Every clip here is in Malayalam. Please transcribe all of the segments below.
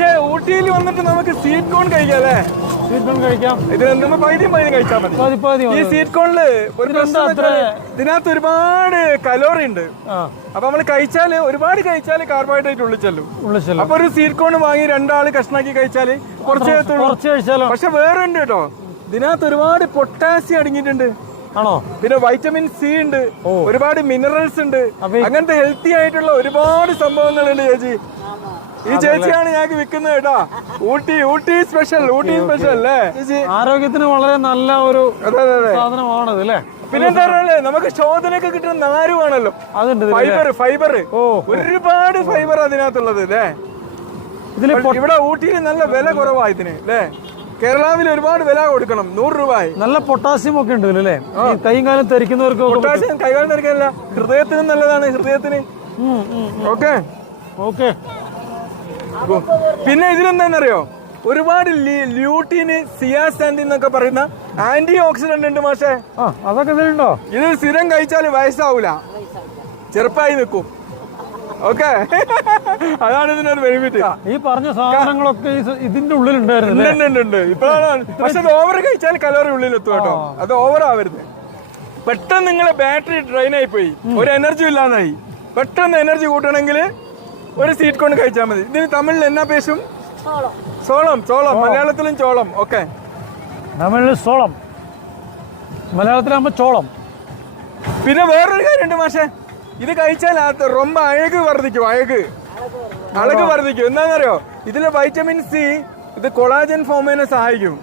പക്ഷേ ഊട്ടിയിൽ വന്നിട്ട് നമുക്ക് സ്വീറ്റ് കോൺ കഴിക്കാം അല്ലേ? സ്വീറ്റ് കോൺ കഴിക്കാം. ഇത് നമ്മൾ പൈതിയും കഴിച്ചാൽ മതി. ഈ സ്വീറ്റ് കോണില് ഒരു ഇതിനകത്ത് ഒരുപാട് കലോറി ഉണ്ട്. അപ്പൊ നമ്മൾ കഴിച്ചാല് ഒരുപാട് കഴിച്ചാല് കാർബോഹൈഡ്രേറ്റ് ഉള്ളിൽ ചെല്ലും. അപ്പൊ ഒരു സ്വീറ്റ് കോൺ വാങ്ങി രണ്ടാള് കഷ്ണാക്കി കഴിച്ചാല് കുറച്ച് കഴിച്ചാലോ. പക്ഷെ വേറെ ഉണ്ട് കേട്ടോ, ഇതിനകത്ത് ഒരുപാട് പൊട്ടാസ്യം അടങ്ങിയിട്ടുണ്ട്. ആണോ? പിന്നെ വൈറ്റമിൻ സി ഉണ്ട്, ഒരുപാട് മിനറൽസ് ഉണ്ട്. അങ്ങനത്തെ ഹെൽത്തി ആയിട്ടുള്ള ഒരുപാട് സംഭവങ്ങളുണ്ട് ചേച്ചി. ഈ ചേച്ചിയാണ് ഞങ്ങൾക്ക് വിൽക്കുന്നത് കേട്ടോ. ഊട്ടി സ്പെഷ്യൽ അല്ലേ ചേച്ചി? ആരോഗ്യത്തിന് വളരെ നല്ല ഒരു സാധനമാണത് അല്ലേ? പിന്നെന്താ പറയല്ലേ, നമുക്ക് ശോധനയൊക്കെ കിട്ടുന്ന നാരുവാണല്ലോ. അതുണ്ട് ഫൈബർ ഒരുപാട് ഫൈബർ അതിനകത്തുള്ളത് അല്ലേ. ഇവിടെ ഊട്ടിയിൽ നല്ല വില കുറവാ ഇതിന് അല്ലേ. കേരളത്തിൽ ഒരുപാട് വില കൊടുക്കണം, 100 രൂപ. നല്ല പൊട്ടാസ്യം ഒക്കെ ഉണ്ട് അല്ലേ? കൈയും കാലം ധരിക്കുന്നവർക്ക് പൊട്ടാസ്യം കൈകാലം ധരിക്കാനല്ല, ഹൃദയത്തിന് നല്ലതാണ്, ഹൃദയത്തിന്. ഓക്കെ. പിന്നെ ഇതിലെന്താണെന്നറിയോ, ഒരുപാട് ല്യൂട്ടീന്, സിയാസാൻഡിൻ എന്നൊക്കെ പറയുന്ന ആന്റി ഓക്സിഡന്റ് ഉണ്ട് മാഷേ. അതൊക്കെ ഇതിലുണ്ടോ? ഇത് സ്ഥിരം കഴിച്ചാൽ വയസ്സാവൂല, ചെറുപ്പമായി നിൽക്കും. ഓക്കെ, അതാണ് ഇതിനൊരു ബെനിഫിറ്റ്. ഈ പറഞ്ഞ സാധനങ്ങളൊക്കെ ഇതിന്റെ ഉള്ളിലുണ്ടായിരുന്നു. ഇപ്പോഴാണ്, പക്ഷെ അത് ഓവർ കഴിച്ചാൽ കലോറി ഉള്ളിലെത്തും കേട്ടോ. അത് ഓവർ ആവരുത്. പെട്ടെന്ന് നിങ്ങളെ ബാറ്ററി ഡ്രെയിൻ ആയി പോയി, ഒരു എനർജി ഇല്ലാതായി. പെട്ടെന്ന് എനർജി കൂട്ടണമെങ്കിൽ ഒരു സ്വീറ്റ് കോൺ കഴിച്ചാൽ മതി. ഇതിന് തമിഴിൽ എന്നാ പേശും? ചോളം. മലയാളത്തിലും ചോളം. ഓക്കെ, തമിഴിൽ സോളം, മലയാളത്തിലാകുമ്പോ ചോളം. പിന്നെ വേറൊരു കാര്യമുണ്ട് മാഷേ, ഇത് കഴിച്ചാൽ ரொம்ப അഴക് വർദ്ധിക്കും. അഴക് വർദ്ധിക്കും. എന്താണെന്നറിയോ, ഇതിലെ വൈറ്റമിൻ സി ഇത് കൊളാജൻ ഫോം ചെയ്യാൻ സഹായിക്കും.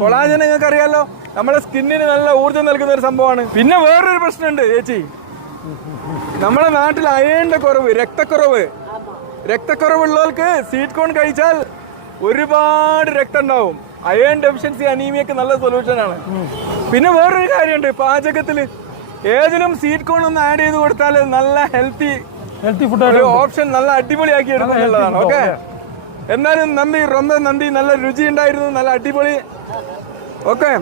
കൊളാജൻ നിങ്ങൾക്ക് അറിയാലോ, നമ്മുടെ സ്കിന്നിന് നല്ല ഊർജ്ജം നൽകുന്ന ഒരു സംഭവമാണ്. പിന്നെ വേറൊരു പ്രശ്നമുണ്ട് ചേച്ചി, നമ്മുടെ നാട്ടിൽ അയണിന്റെ കുറവ്, രക്തക്കുറവുള്ളവർക്ക് സ്വീറ്റ് കോൺ കഴിച്ചാൽ ഒരുപാട് രക്തം ഉണ്ടാവും. അയൺ ഡെഫിഷ്യൻസി, അനീമിയക്ക് നല്ല സൊല്യൂഷനാണ്. പിന്നെ വേറൊരു കാര്യമുണ്ട്, പാചകത്തില് ഏതിലും സ്വീറ്റ് കോൺ ഒന്ന് ആഡ് ചെയ്ത് കൊടുത്താൽ നല്ല ഹെൽത്തി ഫുഡ് ഓപ്ഷൻ നല്ല അടിപൊളിയാക്കി എടുക്കുന്നുള്ളതാണ്. ഓക്കെ, എന്നാലും നന്ദി, നല്ല രുചി ഉണ്ടായിരുന്നു, നല്ല അടിപൊളി. ഓക്കെ.